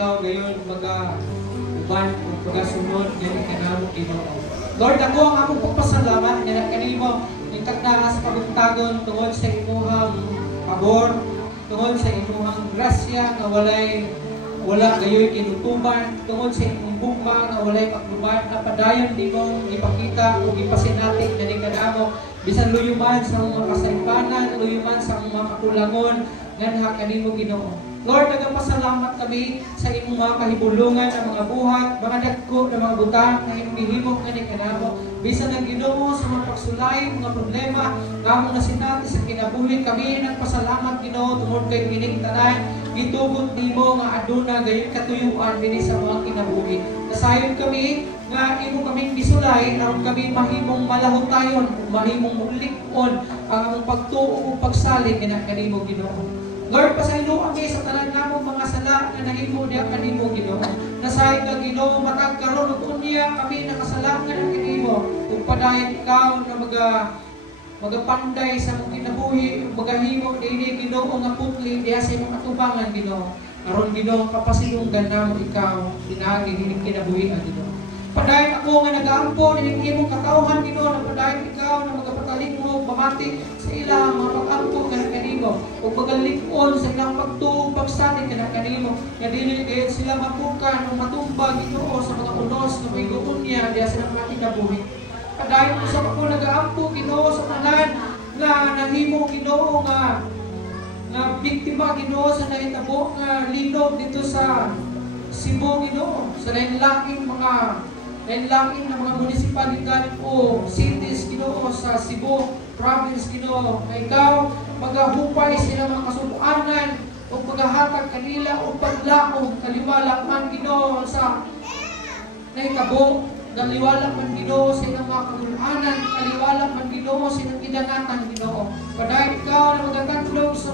ikaw gayon uban ug pagasunod gani kanamo Ginoo. Lord, ako ang among pagpasalamat nga kanimo ning tagnaas pagtagon tungod sa imuhang pabor, tungod sa imuhang grasya nga wala gayoy kinutuban, tungod sa imong bugma nga walay paglubad na padayon di mo ipakita o ipasinati gani kanamo bisan luyuman sa mga kasaypanan, luyuman sa mga kakulangon nganha kanimo Ginoo. Lord, nagpasalamat kami sa imong mga kahibulungan ng mga buhat, mga dagko ng mga butang na imong gihimo kani kanamo. Bisan ang Ginoo sa mga pagsulay, mga problema, ngamong nasinati sa kinabuhi kami nagpasalamat Ginoo tungod kay kining tanan. Gitugot nimo nga aduna gayon katuyuan dinhi sa mga kinabuhi. Nasayon kami nga imo kaming gisulay aron kami mahimong malahotayon, mahimong mulikon ang among pagtuo ug pagsalig kanimo Ginoo. Lord, pasaylo kami sa tanan namong mga sala na nahimo diha kanimo Ginoo. Nasayod ka Ginoo matag karon ug unya kami nakasalangan kanimo. Ug padayon ikaw na magapanday sa mong kinabuhi ug magahimo dinhi Ginoo nga putli diha sa imong atubangan Ginoo. Aron Ginoo kapasilunggan namo ikaw pinaagi dinhi kinabuhi Ginoo. Padayon ako nga nagaampo dinhi imong katawhan Ginoo na padayon ikaw na magapatalingo pamati sa ilang mga pag-ampo kanimo ug pagalig-on sa ilang pagtuo pagsani kanimo nga dili kay sila mapukan o matumba Ginoo sa mga unos nga may guunya diha sa mga kinabuhi. Padayon usab ako nagaampo Ginoo sa tanan nga nahimo Ginoo nga biktima Ginoo sa nahitabo nga linog dito sa Cebu Ginoo sa lain-laing na mga munisipalidad o cities Ginoo sa Cebu province Ginoo na ikaw magahupay sila mga kasubuanan o paghahatag kanila o paglaom kaliwala man Ginoo sa nahitabo kaliwala man Ginoo sa ilang mga kaguluhanan kaliwala man Ginoo sa ilang gidangatan Ginoo. Padayon ikaw na magatatlog sa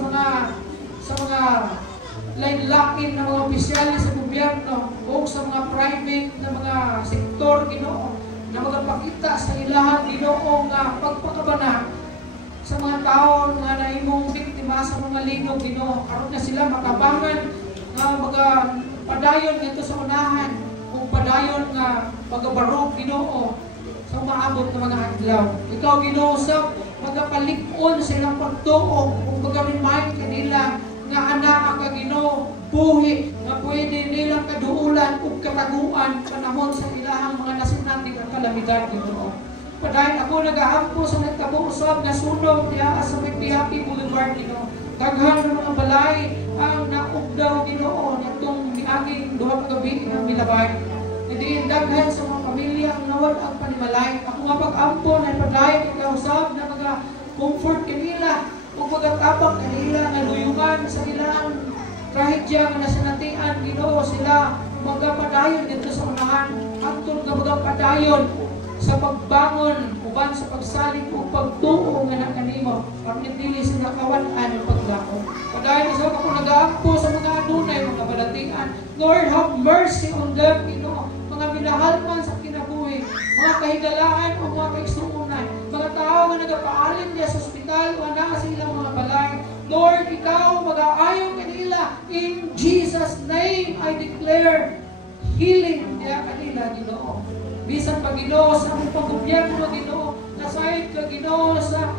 mga lain-lain na mga opisyalis sa gobyerno o sa mga private na mga sektor Ginoo na magapakita sa ilahan Ginoo nga pagpakabana sa mga tao nga nahimong biktima sa mga linog Ginoo aron na sila makabangan nga magapadayon ngadto sa unahan o padayon nga pagabarog Ginoo sa maabot ng mga adlaw. Ikaw Ginoo sa magapalig-on sa ilang pagtuo o pag-remind kanila nga anak ka Ginoo buhi nga pwede nilang kaduulan ug kataguan panahon sa ilahang mga nasinati at kalamidad Ginoo. Padayon ako nagahampo sa nagtabo usab nga sunog diha sa Piapi Boulevard Ginoo. Daghan ng mga balay ang naugdaw Ginoo nitong miaging duha ka gabi nga milabay. Diin daghan sa mga pamilya ang nawad ang panimalay. Ako nga pag-ampo na padayon ikaw usab na comfort kanila ug magatabang kanila nga luyugan sa ilang trahedya nga nasinatian Ginoo sila magapadayon dito sa unahan hangtod nga magapadayon sa pagbangon uban sa pagsalig ug pagtuo nga kanimo aron dili sila kawan-an ang paglako. Padayon sa ako nagaampo sa mga adunay mga balatian. Lord, have mercy on them Ginoo. Mga minahalman sa kinabuhi, mga kahigalaan o mga kaigsuunan, mga tao nga nagapaalin diya sa ospital o na sa ilang mga balay. Lord, ikaw mag-aayaw kanila. In Jesus' name, I declare healing diya kanila, Ginoo. Bisan pa Ginoo sa among panggobyerno, Ginoo, nasayod ka Ginoo sa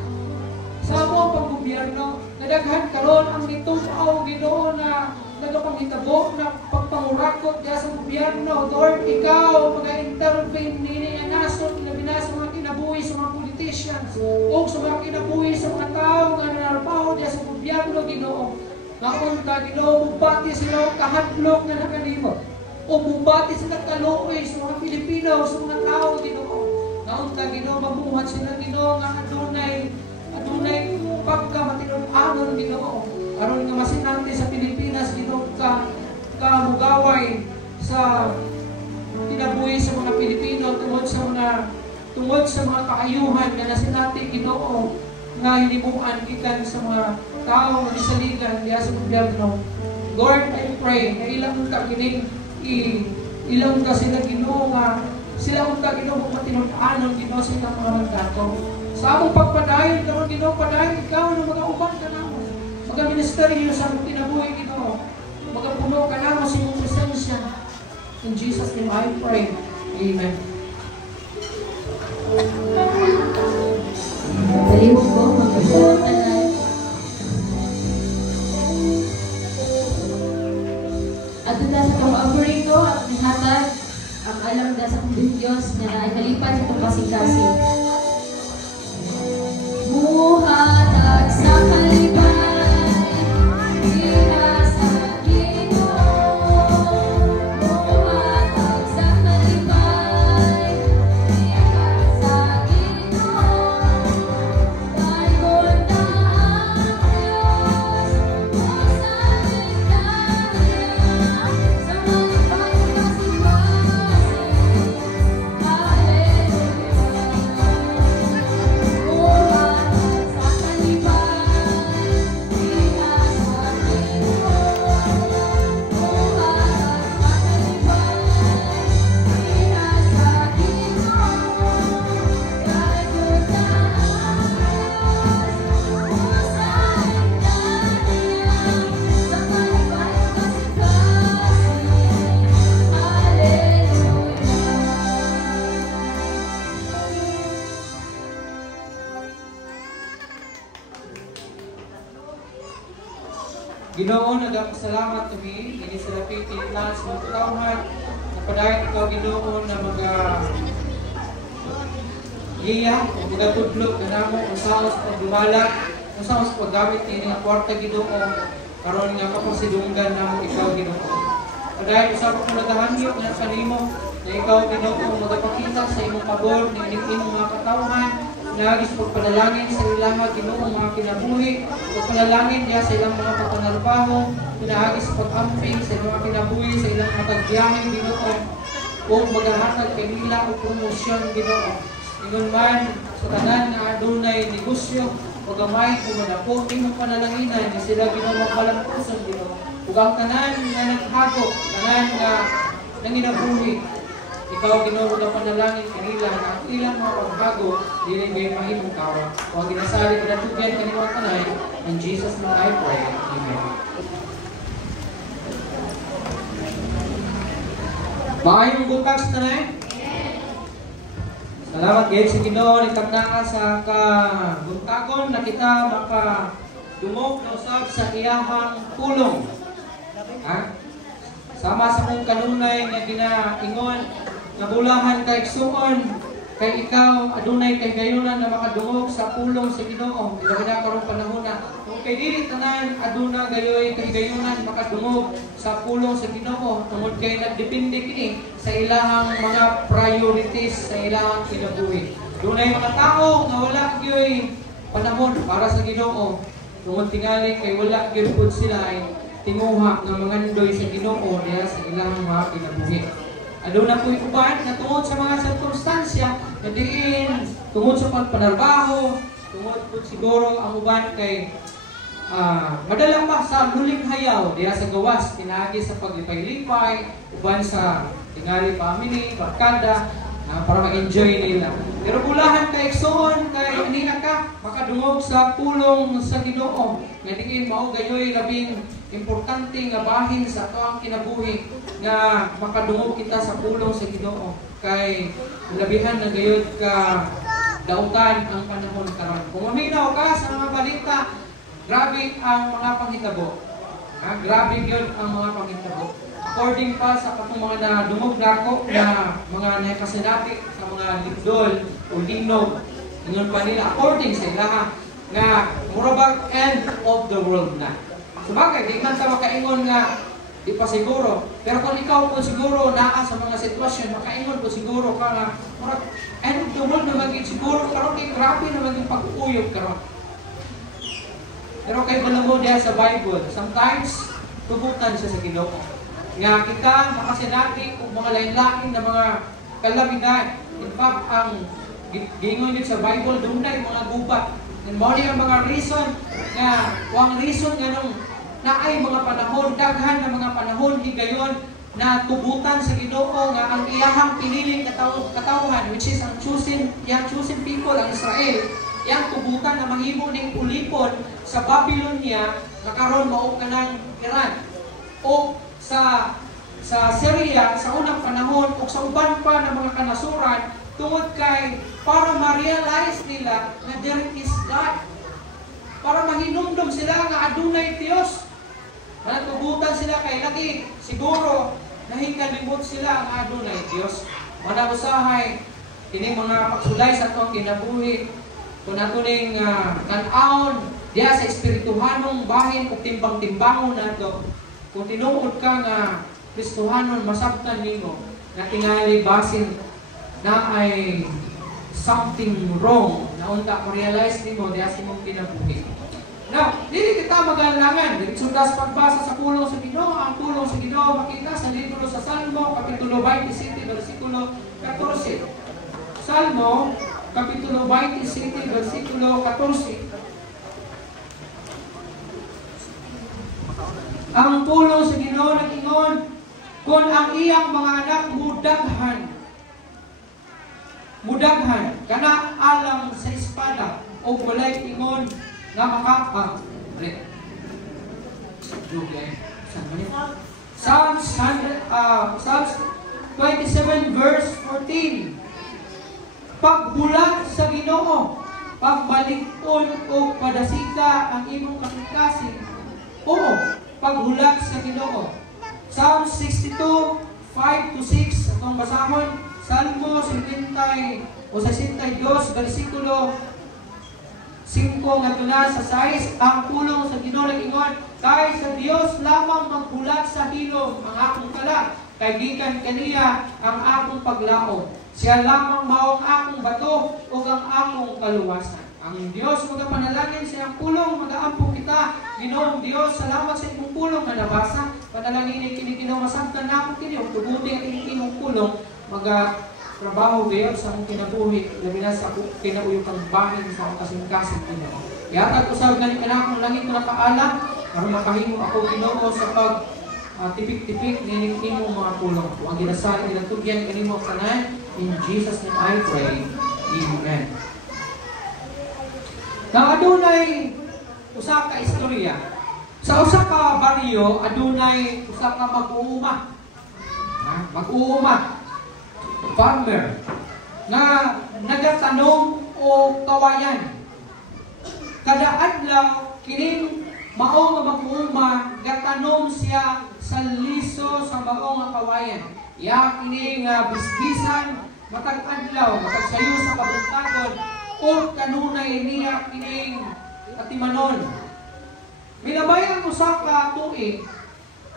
among panggobyerno. Nadaghan karon ang nituaw Ginoo na nagapangitabo na pagpangurakot diya sa gobyerno. Lord, ikaw mag-intervene nini nga nasod labi na sa mga kinabuhi sa mga politicians o sa mga kinabuhi sa mga tao nga nanarbaho diya sa gobyerno Ginoo. Naunta Ginoo mubati sila kahadlok nga nakanimo o mubati sila kaluoy sa mga Pilipino sa mga tao Ginoo. Naunta Ginoo mabuhat sila Ginoo nga adunay pagkamatinud-anon Ginoo aron nga masinante sa Pilipinas Ginoo ka mugaway sa kinabuhi sa mga Pilipino tungod sa mga kaayuhan nga nasinati Ginoo nga hinimuan gikan sa mga tao nga gisaligan diha sa gobyerno. Lord, I pray na ilang ka gining ilang ka sila Ginoo nga sila unta Ginoo matinud-anon Ginoo sa ilang mga mandato. Sa among pagpadayon karon Ginoo padayon ikaw na magauban ka namo. Mga ministeryo sa among kinabuhi Ginoo. Magapuno ka namo sa imong presensya name I pray. Amen. Palihog ko, magpapalatan. At doon sa pag-offering ko, at nihatag ang alam na sa kong Diyos na ay kalipan sa itong kasing-kasing. Muhatag sa kalipan, ina sa Ginoo. Muhatag sa kalipan, ina sa Ginoo. Kay Gorda ang Diyos, o sa Bigaya, sa malibang kasing-kasing. Hallelujah. Ginoo, nagpasalamat kami. Ini sa dapitin lang sa mga tauhan. Napadayon ikaw, Ginoo, na iya, mga tudlok na namo, kung saan sa pagdumalak, kung saan sa paggamit ni nga kwarta, Ginoo, karon nga kapasidunggan namo ikaw, Ginoo. Padayon, usap ko nagahangyo na kanimo, na ikaw, Ginoo, magpakita sa imong pabor, na imong mga katauhan, nagis pagpanalangin sa ilang Ginoo mga kinabuhi, pagpanalangin niya sa ilang mga papanarbaho, pinahagis pag-amping sa mga kinabuhi, sa ilang mga pagbiyahe, Ginoo, o maghahatag kay nila o promosyon, Ginoo. Ingon man sa tanan na adunay negosyo, pagamay o manapong imong panalanginan, na sila Ginoo magpalampuson, Ginoo. Ug ang tanan nga naghago, tanan nga nanginabuhi, ikaw, Ginoo, na panalangin kanila na ang ilang mga pagbago, dili may mahimong kawa. O ang ginasali, pinatugyan kanila ang tanay, in Jesus' name I pray. Amen. Maayong bukas tanay? Salamat kayo sa Ginoo, nagtagdaka sa kabuntagon na kita makadumog na usab sa iyahang pulong. Sama sa mong kanunay nga ginaingon, nabulahan kay Igsuon, kay ikaw, adunay kay gayunan na makadungog sa pulong sa Ginoo. Ilabi na karong panahon na, kung kay dili tanan, aduna gayoy kay gayunan makadungog sa pulong sa Ginoo. Tungod kay nagdepende kini sa ilahang mga priorities sa ilahang kinabuhi. Adunay mga tao nga wala gyoy panahon para sa Ginoo. Tungod tingali kay wala gyud pud sila ay tinguha ng mangandoy sa Ginoo diya sa ilang mga kinabuhi. Aduna po uban na tungod sa mga sirkunstansya, na diin, tungod sa pagpanarbaho, tungod po siguro ang uban kay madala pa sa luling hayaw diya sa gawas, tinagi sa paglipay-lipay, uban sa tingali family, barkada, para mag-enjoy nila. Pero bulahan kay Igsoon, kay anina ka, makadungog sa pulong sa Ginoo. Nga diin mao gayoy labing importante nga bahin sa ato ang kinabuhi nga makadungog kita sa pulong sa Ginoo. Kay labihan na gayud ka dautan ang panahon karon. Kung maminaw ka sa mga balita, grabe ang mga panghitabo. Grabe yun ang mga panghitabo. According pa sa katong mga nadungog dako na mga nakasinati sa mga ligdol o linog, ingon pa nila, according sa ilaha, nga murabag end of the world na. Sabagay, di man sa makaingon nga di pa siguro. Pero kung ikaw po siguro naa sa mga sitwasyon, makaingon po siguro ka nga murag end of the world na maging siguro karon kay grabe na maging pag-uyog karon. Pero kay balamo diya sa Bible, sometimes tubutan siya sa Ginoo. Nga kita makasinati kung mga lain-lain na mga kalamidad. In fact, ang gingon yun sa Bible, doon na yung mga gubat. And mali ang mga reason nga, ang reason nga nung naay mga panahon, daghan na mga panahon, higayon, na tubutan sa Ginoo nga ang iyahang piniling katawhan, which is ang chosen people, ang Israel, yang tubutan na mahimo ning ulipon sa Babylonia, na karon mao kanang Iran. O sa sa Syria sa unang panahon o sa uban pa ng mga kanasuran tungod kay para ma-realize nila na there is God. Para mahinumdum sila nga adunay Dios. Natugutan sila kay lagi siguro nahikalibot sila nga adunay Dios. Wala usahay kini mga pagsulay sa atong kinabuhi kung atuning tan-awon diya sa espirituhanong bahin ug timbang-timbangon nato. Kung tinuod ka nga Kristohanon masabtan nimo na tingali basin na ay something wrong na unta ma-realize nimo diya sa imong kinabuhi. Now, dili kita magalangan. Diretso sa pagbasa sa pulong sa Ginoo, ang pulong sa Ginoo makita sa libro sa Salmo kapitulo 27 bersikulo 14. Salmo kapitulo 27 bersikulo 14. Ang pulong sa Ginoo nag-ingon, kung ang iyang mga anak mudaghan kana alang sa espada o walay ingon nga makapang. Psalms 27 verse 14. Pagbulat sa Ginoo, pagbalikon o padasita ang imong kapikasin. Oo, paghulat sa Ginoo. Psalm 62, 5-6, atong basahon. Salmo 62, versikulo 5 nga tula sa 6, ang pulong sa Ginoo nag-ingon, kay sa Dios lamang maghulat sa hilom ang akong kalag, kay gikan kaniya ang akong paglaom. Siya lamang maong akong bato ug ang akong kaluwasan. Ang Dios magapanalangin sa iyang pulong, mag-aampo kita. Ginoong Dios, salamat sa imong pulong na nabasa. Panalangin ay kini Ginoo masabtan namo kini ug tuguti ang imong pulong trabaho gayon sa akong kinabuhi, labi na sa kinauyukang bahin sa akong kasing-kasing Ginoo. Yatag usab gani kanakong langit ko nakaalam para makahimo ako Ginoo sa pag tipik-tipik nining imong mga pulong. Ang ginasal nila tugyan kanimo tanan, in Jesus name I pray. Amen. Adunay usa ka istorya. Sa usa ka baryo, adunay usa ka mag-uuma. Mag-uuma. Farmer na nagatanom o kawayan. Kada adlaw kining mao nga mag-uuma gatanom siya sa liso sa mao nga kawayan. Ya kining bisbisan matag adlaw, matag sayo sa kabuntagon o kanunay niya kining atimanon. Milabay ang usa ka tuig,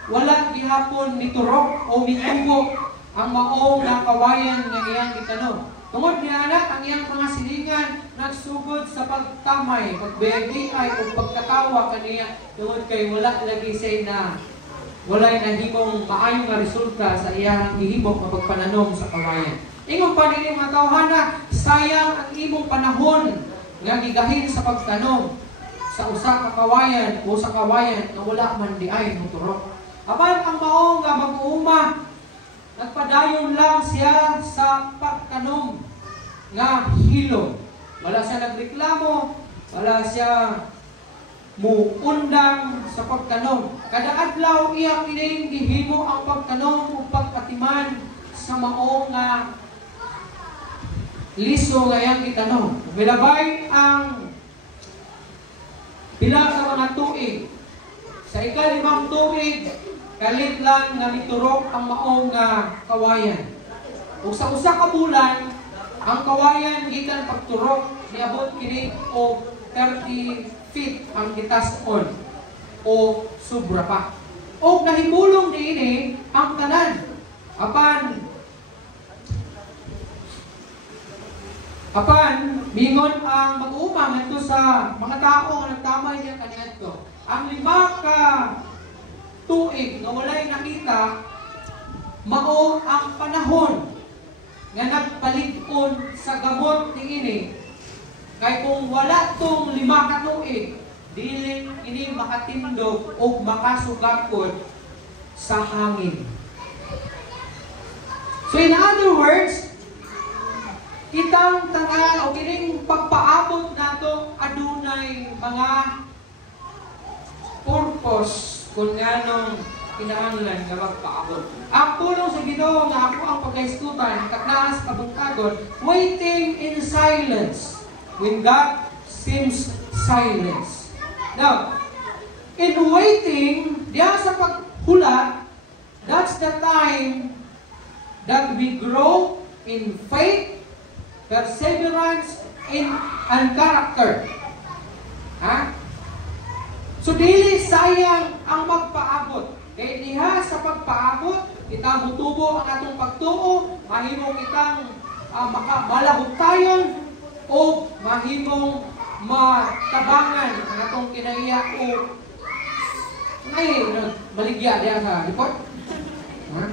wala gihapon niturok o mitubo ang mao nga kawayan nga iyang gitanom. Tungod niya ang iyang mga silingan nagsugod sa pagtamay, pagbiyay o pagkatawa kaniya tungod kay wala lagi say na walay nahimong maayong nga resulta sa iyang gihibok nga pagpananom sa kawayan. Ingon pa nini mga tawhana, sayang ang imong panahon nga gigahin sa pagtanom sa usa ka kawayan o sa kawayan nga wala man di ay moturok. Apan ang mao nga mag-uuma, nagpadayon lang siya sa pagtanom nga hilom. Wala siya nagreklamo, wala siya muundang sa pagtanom. Kada adlaw iya kining gihimo ang pagtanom ug pagpatiman sa mao nga liso nga iyang gitanom. Milabay ang pila ka mga tuig. Sa ika-5 tuig, kalit lang nga miturok ang mao nga kawayan. Ug sa usa ka bulan, ang kawayan gikan pagturok niabot kini og 30 feet ang gitas-on o sobra pa. O nahimulong niini ang tanan. Apan mingon ang mag-uuma ngadto sa mga tao nga nagtamay niya kaniadto. Ang 5 ka tuig nga walay nakita, mao ang panahon nga nagpalig-on sa gamot niini. Kay kung wala tong 5 ka tuig, dili ini makatindog o makasugakod sa hangin. So in other words, kitang tanan o kining pagpaabot nato adunay mga purpose kung nganong kinahanglan nga magpaabot. Ang pulong sa Ginoo nga ako ang pagkaistutan kaknaas kabungkagon, waiting in silence when God seems silence. Now, in waiting, diya sa paghulat, that's the time that we grow in faith, perseverance, and character. Ha? So, dili sayang ang magpaabot. Kaya diha sa pagpaabot, kita mutubo ang atong pagtuo, mahimong kitang malahutayon, o mahimong matabangan ang atong kinaiya o maligya diya sa report. Ha?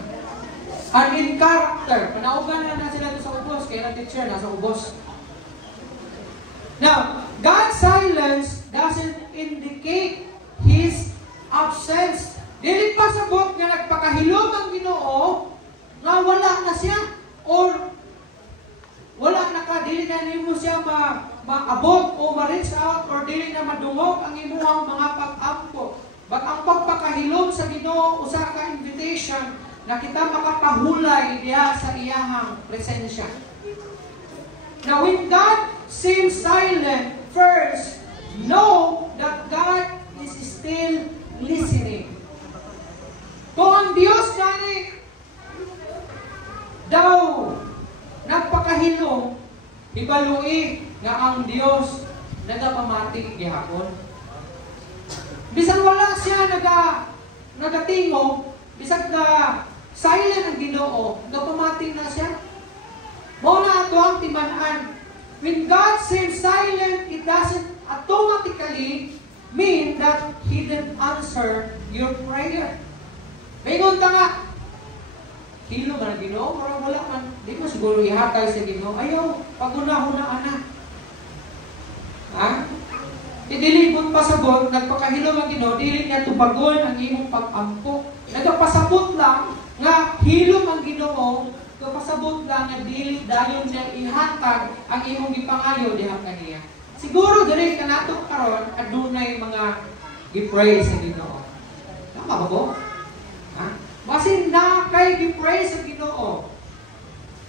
And in character, panaugan na sila sa ubos, kaya na teacher nasa ubos. Now, God's silence doesn't indicate His absence. Dili pa sabot nga nagpakahilom ang Ginoo nga wala na siya or wala na ka, dili na nimo siya maabot o ma-reach out or dili na madungog ang imuhang mga pag-ampo. But ang pagpakahilom sa Ginoo usa ka invitation na kita makapahulay diha sa iyahang presensya. Now, when God seems silent, first, know that God is still listening. Kung ang Diyos gani daw nagpakahilom, ibalui nga ang Diyos nagapamati gihapon. Bisan wala siya nagatingo, bisan na silent ang Ginoo, nagapamati na siya. Mao na ato ang timan-an. When God seems silent, it doesn't automatically mean that He didn't answer your prayer. Mayroon ka nga, hilo man ang Ginoo, wala man, di mo siguro ihatay sa Ginoo, ayaw, pag-una-hunaan na. Ha? Idilipot pasabot, nagpakahilo ang Ginoo, dili niya tubagon ang imong pag-ampo. Nagpasabot lang, nga hilom ang Ginoo, nagpasabot lang nga dili dayon niya ihatag ang imong gipangayo diha kaniya. Siguro dili kanato karon adunay mga gi-pray sa Ginoo. Tama ba ko? Ha? Basin na kay gi-pray sa Ginoo.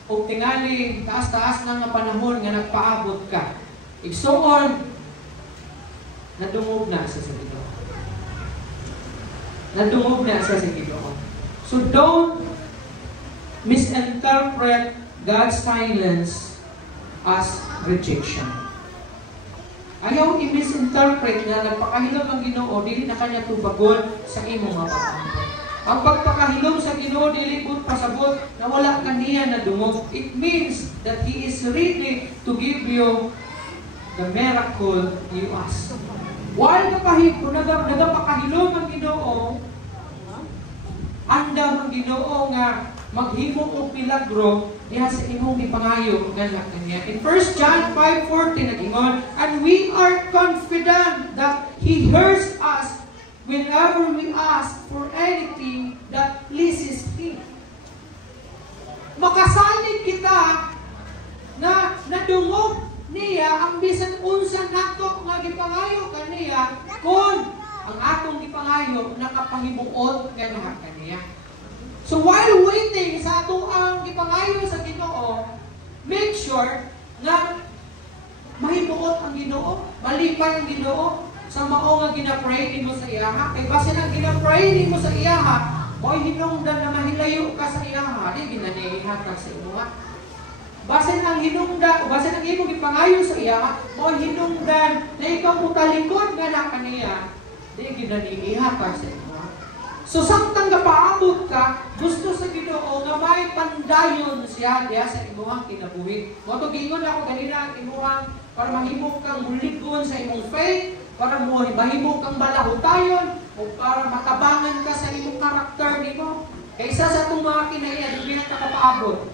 O tingali taas-taas na nga panahon nga nagpaabot ka. Igsuon nadungog na sa Ginoo. Nadungog na sa Ginoo. So don't misinterpret God's silence as rejection. Ayaw i-misinterpret na nagpakahilom ang Ginoo, dili na kanya tubagon sa imong mga pag-ampo. Ang pagpakahilom sa Ginoo, dili pud pasabot na wala kaniya na dungog. It means that He is ready to give you the miracle you ask. While nagapakahilom ang Ginoo, andam ang Ginoo nga maghimo og milagro diha sa imong gipangayo nga kanya. In 1 John 5:14 nagingon, and we are confident that He hears us whenever we ask for anything that pleases Him. Makasalig kita na nadungog niya ang bisan unsa nato nga gipangayo kaniya kung ang atong gipangayo nakapahimuot nga naha kaniya. So while waiting sa ato ang gipangayo sa Ginoo, make sure na mahimuot ang Ginoo, malipay ang Ginoo sa mao nga gina-pray nimo sa iyaha. Kay base nang gina-pray nimo sa iyaha, mo'y hinungdan na mahilayo ka sa iyaha, di ginanihatag sa imuha. Base nang hinungdan, base nang imo gipangayo sa iyaha, mo'y hinungdan na ikaw mutalikod nga na kaniya, di ginanihatag sa imuha. So samtang napaabot ka, gusto sa Ginoo nga may pandayon siya diha sa imong kinabuhi. Moto gingon ako ganina ang imong para mahimo kang buligon sa imong faith, para mahimo kang balahutayon, o para matabangan ka sa imong karakter nimo. Kaysa sa itong mga kinaiya, di na nakapaabot.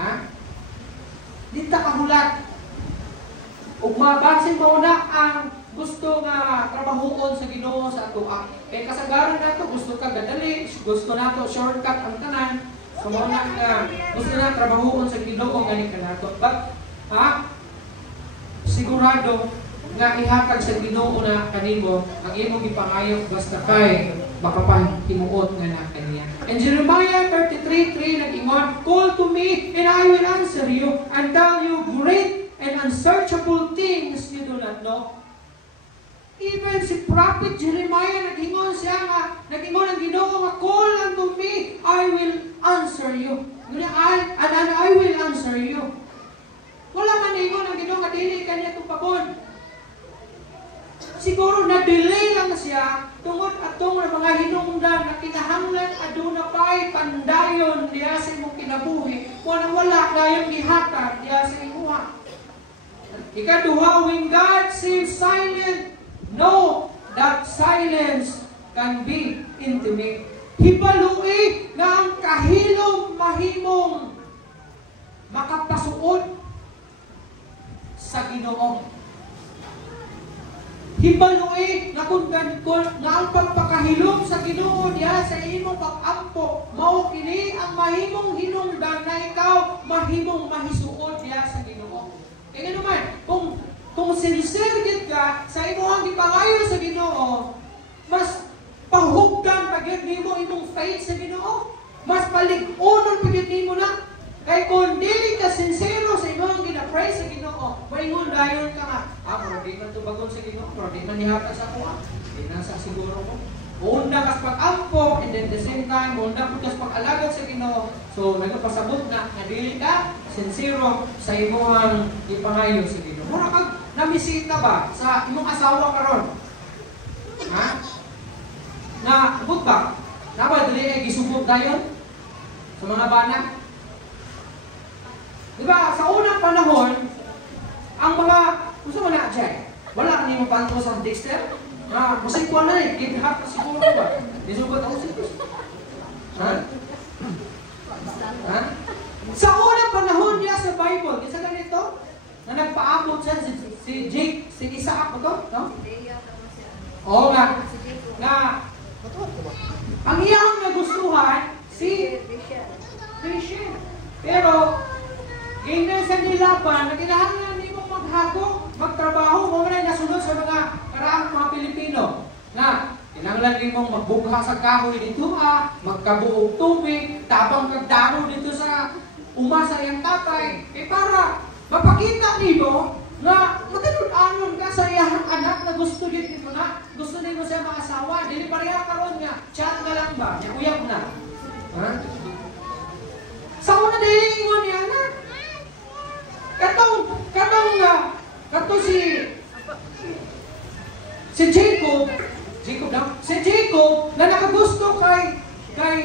Ha? Di ta kahulat. Ug mabasin mo na ang gusto nga trabahoon sa Ginoo sa ato. Kaya kasagaran nato gusto ka gadali, gusto nato shortcut ang tanan. So mo na nga gusto na trabahoon sa Ginoo gani kanato. But sigurado nga ihatag sa Ginoo na kanimo ang imong gipangayo basta kay makapahimuot nga na kaniya. And Jeremiah 33:3 nag-ingon, "Call to me, and I will answer you, and tell you great and unsearchable things you do not know." Even si Prophet Jeremiah nag-ingon siya nga, nag-ingon ang Ginoo nga, "Call unto me, I will answer you." And I will answer you. Wala man ingon ang Ginoo nga dili kaniya tupabon. Siguro na-delay lang siya tungod atong mga hinungdan na kinahanglan aduna pa'y pandayon diya sa imong kinabuhi. Wala kayong gihatag diya sa imuha. Ikaduha, when God seems silent, know that silence can be intimate. Hibalui na ang kahilom mahimong makapasuod sa Ginoo. Hibalui na kung na ang pagpakahilom sa Ginoo diya sa imong pag-ampo, mao kini ang mahimong hinungdan na ikaw mahimong mahisuod diya sa Ginoo. Kaya naman, kung sincere ka sa imong gipangayo sa Ginoo, mas pahugdan pagyud nimo imong faith sa Ginoo, mas palig-unon pagyud nimo na. Kaya kung dili ka sincero sa imong gina-pray sa Ginoo, maingon dayon ka nga, pero di man tubagon sa Ginoo, pero di man nihatag sa kuha. Di na sa siguro ko. Unda kas pag-ampo, and then the same time, unda po kas pag-alagad sa Ginoo. So, nagpasabot na dili ka sincero sa imong ipangayo sa Ginoo. Mura kag namisita ba sa imong asawa karon? Ha? Na abot ba? Napa dili ay gisubok dayon sa mga bana? Diba, sa unang panahon, ang mga, gusto mo na dyan, wala ka niyong panto sa Dexter? Masay ko na eh, kidhap na siguro ba? Nisugot ako siguro. Ha? Ha? Sa unang panahon niya sa Bible, isa ganito, na nagpaabot siya si Jake, si Isaac, ito, no? Oo nga, na, ang iyang nagustuhan, si Rachel. Pero, ganyan sa nilaban, na kinahanglan hindi mo maghako, magtrabaho, mo na nasunod sa mga karaang mga Pilipino. Na, kinahanglan hindi mong magbugha sa kahoy dito, magkabuog tubig, tapang kagdaro dito sa umasa yung tatay. Para mapakita nimo na matinun-anon ka sa iyang anak na gusto dito na, gusto nimo siya makasawa. Dili pareha karon nga, chat na lang ba? Uyab na. Ha? Sa una dili ingon niya na, Kato si Jacob na nakagusto kay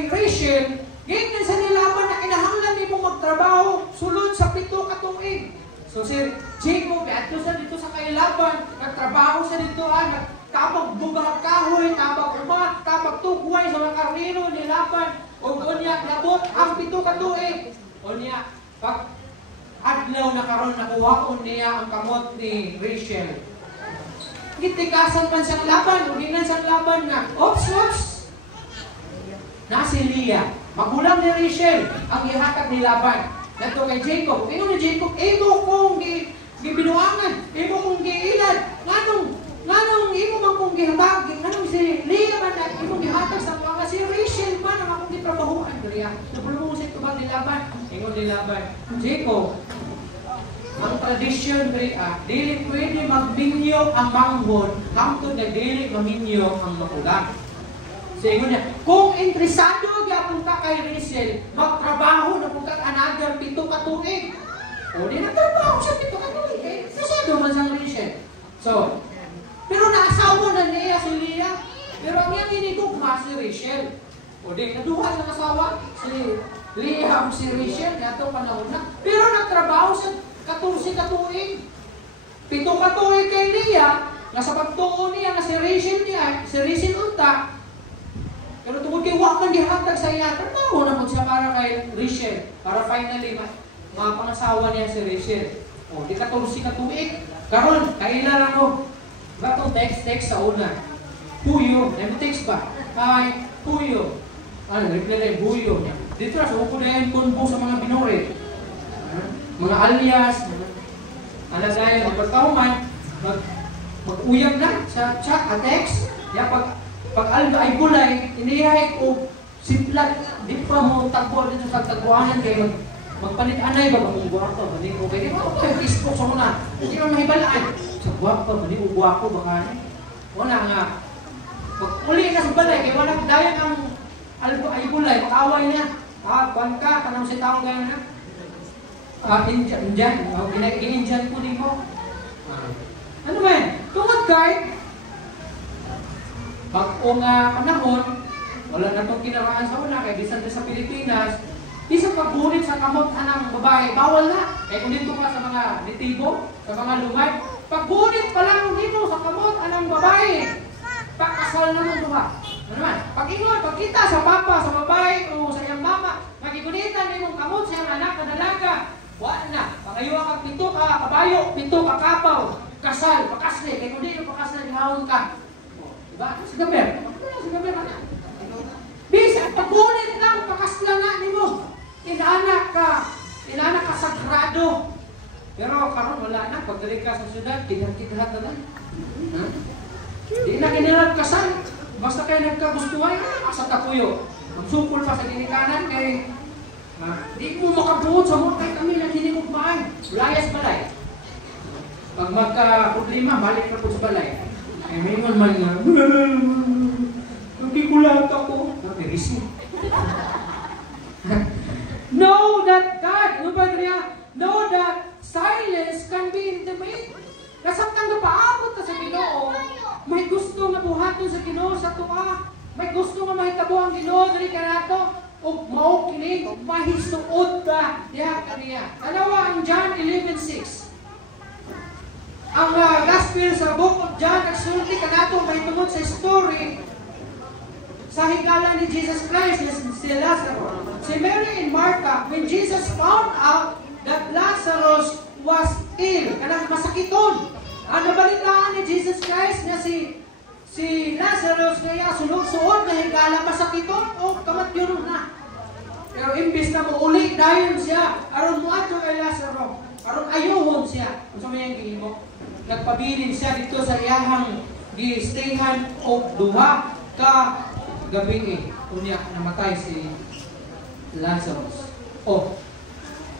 Rachel, ganyan sa nilaban na kinahanglan ni mo magtrabaho sulod sa 7 katuig. So si Jacob, ato sa dito sa kailaban, nagtrabaho sa dito, nagtabag buga kahoy, tabag tugway sa mga karnero nilaban, o unya labot ang 7 katuig. Unya, pag adlaw na karon nakuhaon niya ang kamot ni Rachel. Gitikasan man siyang laban, ulinan siyang laban na, oops, na si Leah, magulang ni Rachel, ang ihatag ni Laban. Nato kay Jacob, ino ni Jacob, imo kong gibinuangan, imo kong giilad, nganong imo man kong gihatag, nganong si Leah man at imo gihatag sa mga si Rachel man ang akong gitrabahuan. Kaya, napulumusik ko ba ni Laban? Ingon ni Laban, Jacob, ang tradisyon dili pwede magminyo ang manghon hangtod na dili maminyo ang makulang. So, ingon niya, kung interesado gyapon ka kay Rachel, magtrabaho na pugkat another 7 katuig. O di nagtrabaho siya 7 katuig. Masyado man sang Rachel. So, pero naasawa na niya si Leah. Pero ang iyang inigugma si Rachel. O di, naduha ng asawa si Leah o si Rachel, nato panahon na. Pero nagtrabaho siya 14 katuig. 7 katuig kay Leah, nasa pagtuon niya na si Rachel unta. Pero tungkol kay Wakan dihatag sa iya, trabaho naman siya para kay Rachel. Para finally, mapangasawa niya si Rachel. O, di 14 katuig. Karon, kailan ako? Batong text sa una. Puyo. Nag-text ba? Hi, Puyo. Reply na yung Puyo niya. Dito na, suko na yung kunbo sa mga binore. Mga alias, alagay, magpagkauman, mag-uyag na sa chat, text. Kaya pag Pag alga ay bulay, inihay ko simplat, di pa mo tagpo dito sa tagpuanan kayo magpalit-anay ba kung guwapo, mali ko kayo, di ba? Kaya Facebook sa muna, hindi mo mahibalaan. Sa guwapo, mali ko guwapo, baka wala nga. Pag uli ka sa balay, kaya walang dayan ang ay bulay, makaway niya. Kuwan ka, kanang si taong gano'n na. Indian, Indian po din mo. Ano ba yan? Tungod kay, pag-ong panahon, wala na itong kinaraan sa una, kaya bisan sa Pilipinas, isang pagbulit sa kamot ng babae, bawal na. Kaya kung dito ka sa mga nitibo, sa mga lumay, pagbulit pa lang dito sa kamot ng babae, pakasal naman ito ba? Ano naman? Pag-ingon, pagkita sa papa, sa babae, o sa iyang mama, magigunitan na yung kamot sa iyang anak na dalaga, wala na. Pangayuwa ka, pito ka kabayo, pito ka kapaw, kasal, pakasli. Kaya kung di yung pakasal, ihawon ka. Diba? Si Gaber. Si Gaber, ano? Bisa, pagbulit lang, pakasla na ni mo. Inanak ka sagrado. Pero karon wala na, pagdali ka sa syudad, kidhat-kidhat na lang. Di na kinilap kasal. Basta kayo nagkagustuhan, sa tapuyo. Magsupol pa sa ginikanan kay di mo makabuot sa mga kay kami na hindi mo kumain. Layas balay. Pag magka-problema, balik na po sa balay. Ay may man nga, nagkikulat ako. Napirisip. Know that God, know that silence can be intimate. Kasabtan ka paabot ka sa Ginoo, may gusto na buhaton sa Ginoo sa tuwa. May gusto nga mahitabo ang Ginoo diri kanato ug mao kini mahisuod ka diha kaniya. Dalawa ang John 11:6. Ang gospel sa book of John nagsulti kanato mahitungod sa story sa higala ni Jesus Christ si Lazarus. Si Mary and Martha, when Jesus found out that Lazarus was ill, kanang masakiton. Ang nabalitaan ni Jesus Christ na si Lazarus kaya sunog-suod na higala masakiton o kamatyon na. Pero imbis na muuli dayon siya, aron muadto kay Lazarus, aron ayuhon siya. Unsa may ang gihimo? Nagpabilin siya dito sa iyahang gi-stayhan og duha ka gabi unya namatay si Lazarus.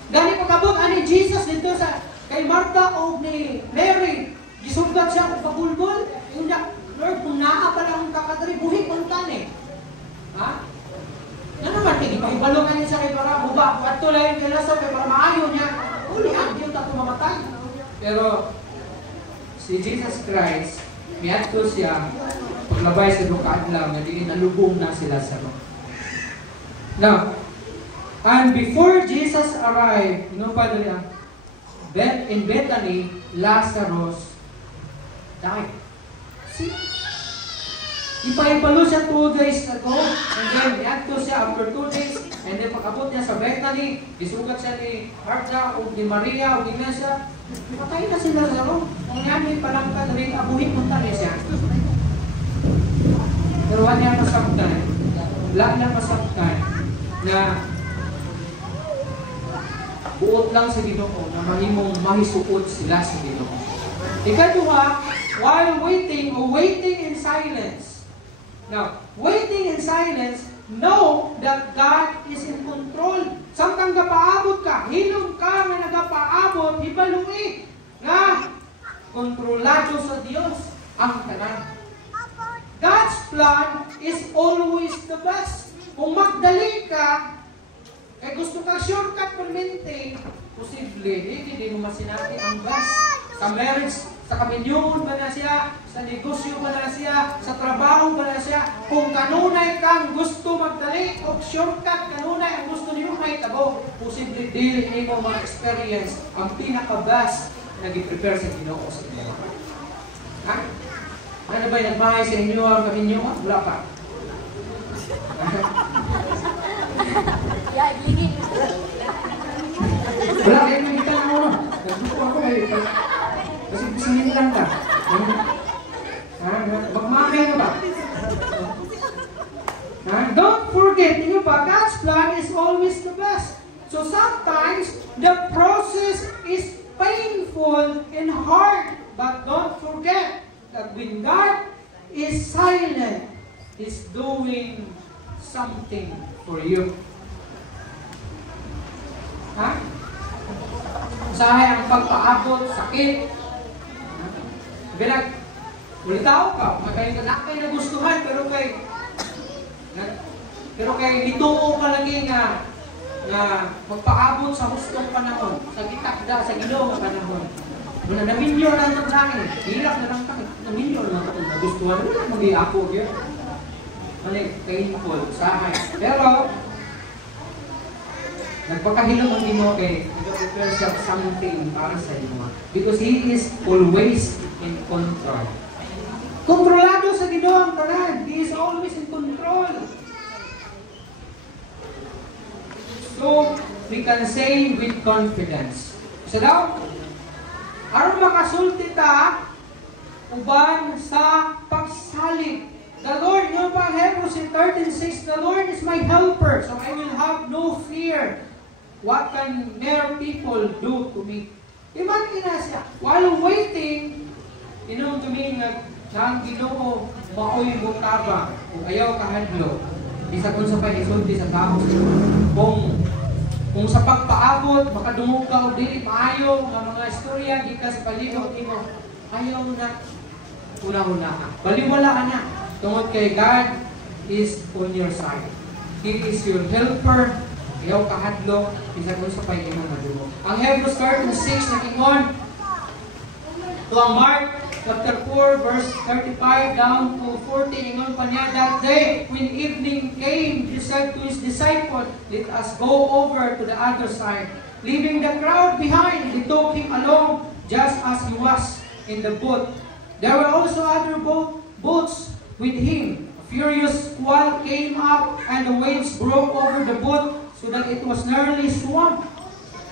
Gani pagabot ani Jesus dito sa kay Martha o ni Mary, gisugdat siya og pagulbol. Unya, Lord, kung naa pa lang kakadri buhi kun tani. Ha? Ano naman kay ipahibalongan niya sa kay para buba, adto lang kay Lazarus kay para maayo niya. Uli ang diyo ta mamatay. Pero si Jesus Christ, miadto siya paglabay sa duka adlaw nga dili nalubong na si Lazarus. Now, and before Jesus arrived, pa dali in Bethany, Lazarus died. See? Ipaipalo siya 2 days ago, and then niadto siya after 2 days, and then pag-abot niya sa Bethany, isugat siya ni Martha o ni Maria o ni Iglesia, patay na si Lazarus. Kung yan palang ka rin, abuhin punta niya siya. Pero wala niya masaktan. Wala niya masaktan na buot lang sa Ginoo na mahimong mahisuot sila sa Ginoo. Ikatwa, while waiting in silence. Now, waiting in silence, know that God is in control. Samtang gapaabot ka, hilom ka nga nagapaabot, hibalui nga kontrolado sa Dios ang tanan. God's plan is always the best. Kung magdali ka, kaya gusto ka shortcut kung maintain, posible, hindi mo masinati ang best. Sa marriage, sa kaminyong ba na siya, sa negosyo ba na siya, sa trabaho ba na siya, kung kanunay kang gusto magdali o shortcut, kanunay ang gusto niyo may tabo, posible dili mo ma-experience ang pinaka-best na gi-prepare sa Ginoo sa inyo. Ha? Ano ba yung nagmahay sa inyo ang kaminyo? Wala pa. Wala kayo nakita ng ulo. Nagbuko ako kayo. Kasi kusingin lang ka. Magmamay ka ba? Don't forget, God's plan is always the best. So sometimes, the process is painful and hard. But don't forget that when God is silent, is doing something for you. Ha? Usahay ang pagpaabot, sakit. Bilang, ulitaw ka, magkain ka na kayo nagustuhan, pero kay nituo ka lagi nga magpaabot sa hustong panahon, sa gitakda, sa Ginoo nga panahon. Muna naminyo lang ng langit, hirap na lang kami, naminyo lang kung nagustuhan, wala mag-i-ako yun. Painful, usahay. Pero, nagpakahilom ang Ginoo kay prepare siya something para sa inyo. Because He is always in control. Kontrolado sa Ginoo ang tanan. He is always in control. So, we can say with confidence. So daw, aron makasulti ta uban sa pagsalig. The Lord, yung pang Hebrews 13:6, the Lord is my helper, so I will have no fear. What can mere people do to me? Iman siya. While waiting, tumingin ang Ginoo, maoy mo tabang, kung ayaw kahadlo, bisa kung sa pag-isulti sa tao. Kung sa pagpaabot, makadungog ka o dili, maayo, mga istorya, gikas sa palihog mo, ayaw na, una-una ka. Baliwala ka na. Tungod kay God is on your side. He is your helper. Ayaw kahadlo, bisa kung sa pag-inom madungog. Ang Hebrews 13:6 na kingon, to ang Mark chapter 4, verse 35 down to 40, ingon pa niya, that day, when evening came, he said to his disciples, let us go over to the other side. Leaving the crowd behind, they took him along, just as he was in the boat. There were also other boats with him. A furious squall came up, and the waves broke over the boat, so that it was nearly swamped.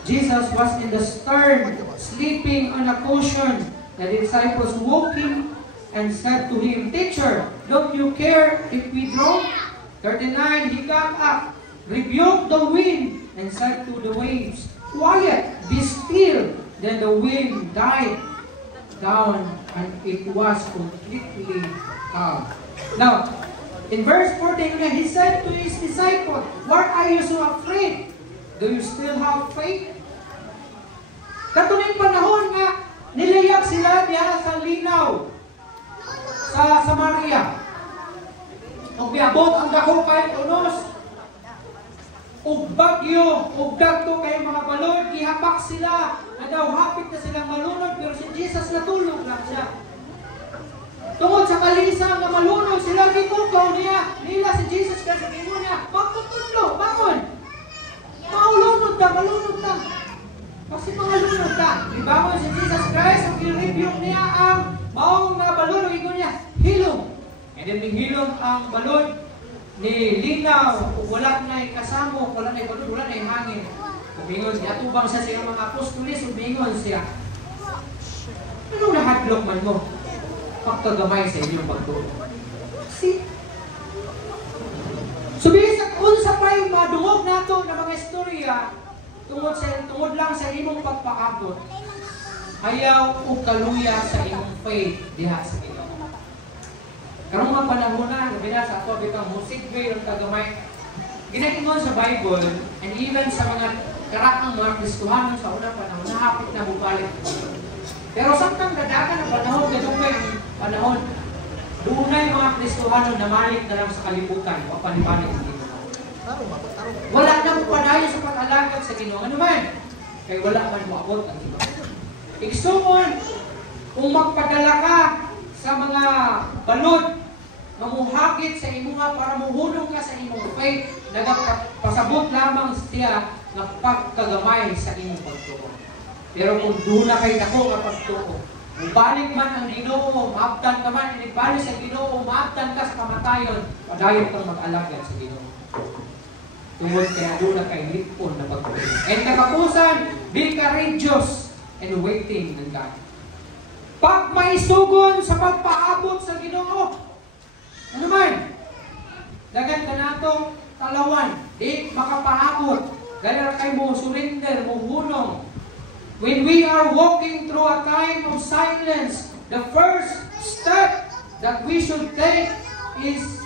Jesus was in the stern, sleeping on a cushion. The disciples woke him and said to him, Teacher, don't you care if we drown? 39, he got up, rebuked the wind, and said to the waves, Quiet, be still. Then the wind died down, and it was completely calm. Now, in verse 14, he said to his disciples, Why are you so afraid? Do you still have faith? Katuning panahon nga, nilayag sila diya sa linaw sa Samaria. Kung biabot ang dako kay unos, ug bagyo, ug dagto kay mga balod, gihapak sila, na daw hapit na silang malunod, pero si Jesus natulog lang siya. Tungod sa kalisa nga malunod sila, gitukaw nila si Jesus kasi gino niya, magtutudlo, bangon! Maulunod ta, malunod ta. Kasi mga lunod ta. Ibangon si Jesus Christ, ang i-review niya ang maong nga balon, igon niya, hilom. And then hilom ang balon ni linaw, wala na'y kasamo, wala na'y balon, wala na'y hangin. Umingon siya, tubang sa siya mga apostolis, umingon siya. Anong nahadlok man mo? Pagkagamay sa inyong pagtulong. See? So, kung sa pa'y madungog nato na mga istorya, tungod lang sa imong pagpaabot, ayaw o kaluya sa imong faith diha sa Ginoo. Karong mga panahon na, gabi na sa ato, bitang musik bay ng tagamay, ginagingon sa Bible, and even sa mga karakang mga Kristohanon sa unang panahon, nahapit na bubalik. Pero samtang dadagan ang panahon, kadugay ang panahon, doon na yung mga Kristohanon na malik na lang sa kalibutan, o panipanig sa Ginoo. Wala nang panayo sa pag-alagad sa Ginoo. Ano man? Kaya wala man maabot ang Ginoo. Igsuon, kung magpadala ka sa mga balod, mamuhagit sa imuha para muhulong ka sa imong faith, nagpasabot lamang siya ng pagkagamay sa imong pagtuo. Pero kung doon na kayo dako nga pagtuo, balik man ang Ginoo, maabtan ka man, inibalik sa Ginoo, maabtan ka sa kamatayon, padayon kang mag-alagad sa Ginoo. Tungod kaya doon na kay lipon na pagtuo. And katapusan, be courageous and waiting ng God. Pag may sugon sa pagpaabot sa Ginoo, ano man, dagan ka nato talawan, di makapaabot, gaya kay mo surrender, mo hunong. When we are walking through a time of silence, the first step that we should take is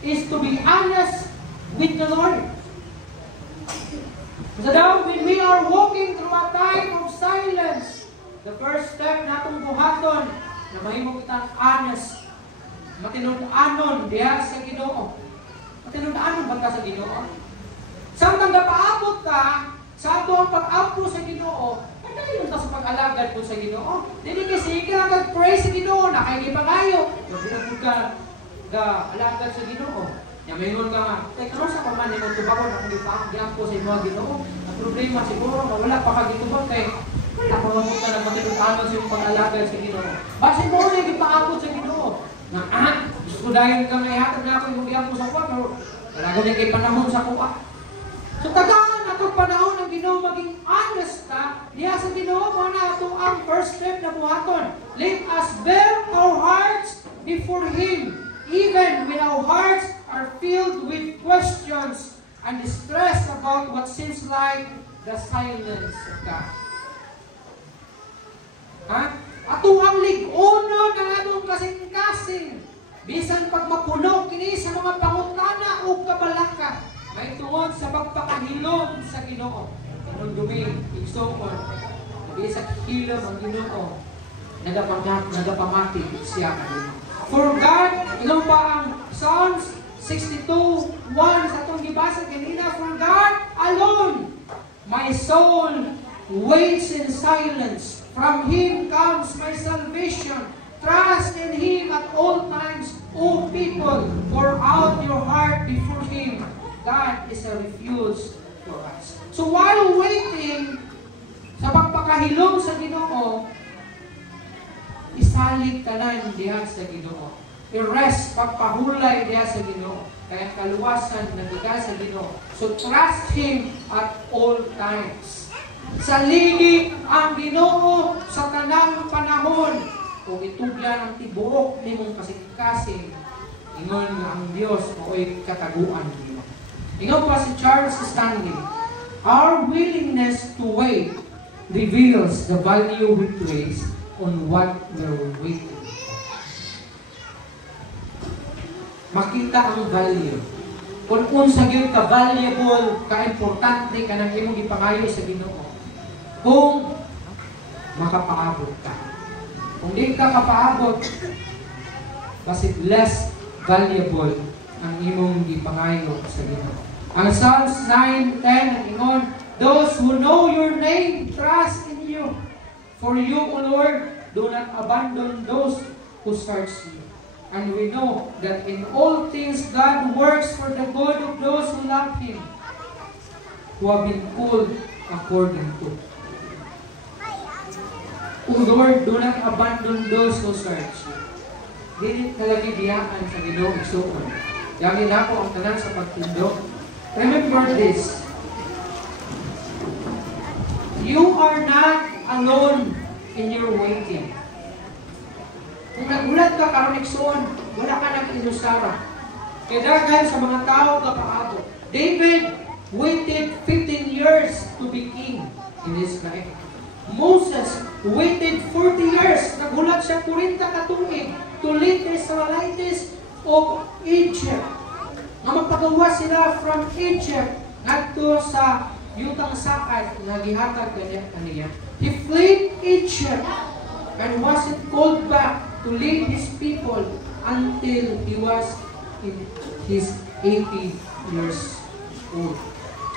is to be honest with the Lord. So now, when we are walking through a time of silence, the first step natong buhaton na mahimo kitang honest, matinud-anon diha sa Ginoo. Matinud-anon ba ka sa Ginoo? Samtang napaabot ka sa ato ang pag-ampo sa Ginoo, madali lang ta sa pag-alagad ko sa Ginoo. Dili kasi ka nag-pray sa Ginoo, nakagipangayo, nagbunog ka alagad sa Ginoo. Yamingon ka nga, teka, sa paman mo tubakon akong giampo sa imo Ginoo. Ang problema siguro wala pa ka gitubag kay wala pa mo ka nagmatinud-anon sa imong pag-alagad sa Ginoo. Base mo na gipaabot sa Ginoo. Na gusto ko dahil ka may hatag na ako yung giampo sa kuwa, pero wala ko na kay panahon sa kuwa. So tagaan atong panahon ng Ginoo maging honest ka, diya sa Ginoo mo na ato ang first step na buhaton. Let us bear our hearts before Him, even when our hearts are filled with questions and stress about what seems like the silence of God. Ato ang lig-uno ng atong kasing-kasing, bisan pag mapuno kini sa mga pangutana o kabalaka, may tungod sa pagpakahilom sa Ginoo. Inong dumi, igsoon, sa hilom ang Ginoo, nagapamati siya kanina. For God, inong pa ang Psalms 62:1 sa itong gibasa kanina, for God alone, my soul waits in silence. From Him comes my salvation. Trust in Him at all times, O people. Pour out your heart before Him. God is a refuge for us. So while waiting sa pagpakahilom sa Ginoo, isalig tanan diha sa Ginoo. I-rest, pagpahulay diha sa Ginoo. Kaya kaluwasan nagdaga sa Ginoo. So trust Him at all times. Saligi ang Ginoo sa tanang panahon. Kung itugyan ang tibuok nimong kasing-kasing, ingon nga ang Dios mooy kataguan nimo. Ingon pa si Charles Stanley, our willingness to wait reveals the value we place on what we're waiting. Makita ang value. Kung unsa gyud ka valuable, ka importante ka nang imong gipangayo sa Ginoo. Kung makapaabot ka. Kung di ka kapaabot, basit less valuable ang imong gipangayo sa Ginoo. Ang Psalms 9:10 ingon, those who know your name trust in you. For you, O Lord, do not abandon those who search you. And we know that in all things God works for the good of those who love Him, who have been called according to. O Lord, do not abandon those who search you. Dili talagi biyaan sa Ginoo igsoon. Yagi na po ang tanan sa pagtindog. Remember this. You are not alone in your waiting. Kung nagulat ka karon igsoon, wala ka nag-ilusara. Kaya daghan sa mga tao kapaabot. David waited 15 years to be king in Israel. Moses waited 40 years. Nagulat siya 40 katuig to lead the Israelites of Egypt. Nga magpagawa sila from Egypt ngadto sa yutang sakay nga gihatag kaniya. He fled Egypt and wasn't called back to lead his people until he was in his 80 years old.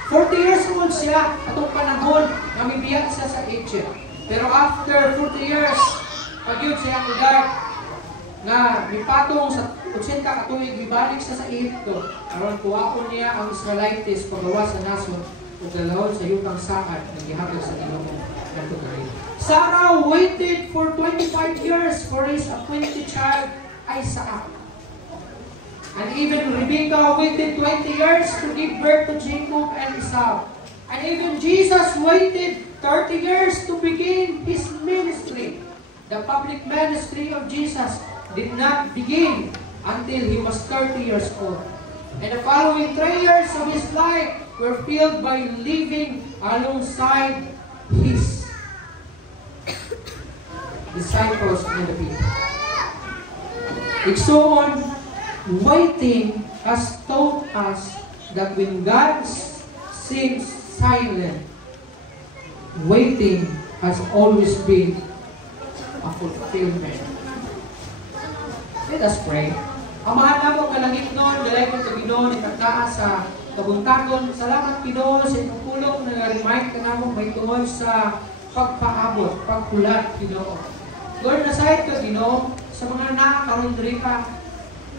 40 years old siya atong panahon na mibiyag siya sa Egypt. Pero after 40 years, pagyud siya ang lugar na mipatong sa 80 katuig, ibalik siya sa Egypto. Aron kuwaon niya ang Israelites pagawa sa nason o dalahon sa yutang sakad na gihatag sa Ginoo ngadto kay. Sarah waited for 25 years for his appointed child, Isaac. And even Rebekah waited 20 years to give birth to Jacob and Esau. And even Jesus waited 30 years to begin His ministry. The public ministry of Jesus did not begin until He was 30 years old. And the following 3 years of His life were filled by living alongside His disciples and the people. Igsoon, waiting has taught us that when God seems silent, waiting has always been a fulfillment. Let us pray. Amahan na mo kalangit nun, galay ko sa Ginoo, ikataas sa kabuntagon. Salamat Ginoo sa inyong pulong na remind ka na mo may tungod sa pagpaabot, pagpulat Ginoo. Lord, nasahit ka Ginoo sa mga nakakaroon diri ka.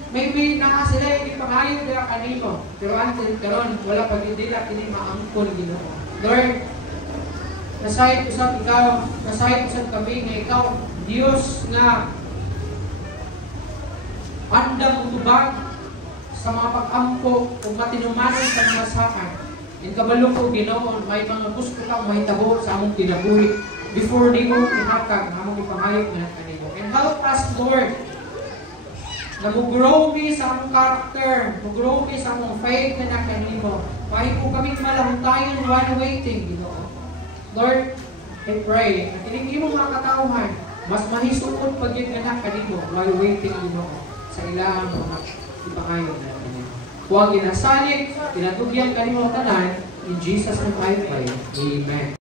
Maybe naa sila yung ipangayon nila kanimo. Pero until karon wala pa din nila kini maangkon Ginoo. Lord, nasahit usab ikaw, nasahit usab kami nga ikaw Dios nga andang utubag sa mga pag-ampo o matinumanan sa mga saan. In kabalo ko Ginoo, may mga gusto kang mahitabo sa among kinabuhi before di mo ihatag among ipangayog na kanimo. And help us Lord na mag-grow mi sa among character, mag-grow mi sa among faith na kanimo. Mahimo kaming malahutayon while waiting Ginoo. Lord, I pray at hindi mo mga katauhan mas mahisuot pag yun nga kanimo while waiting Ginoo sa ilang mga ipangayon na kanimo. Huwag ginasalig, tinatugyan kanimo tanan, in Jesus' name I pray. Amen.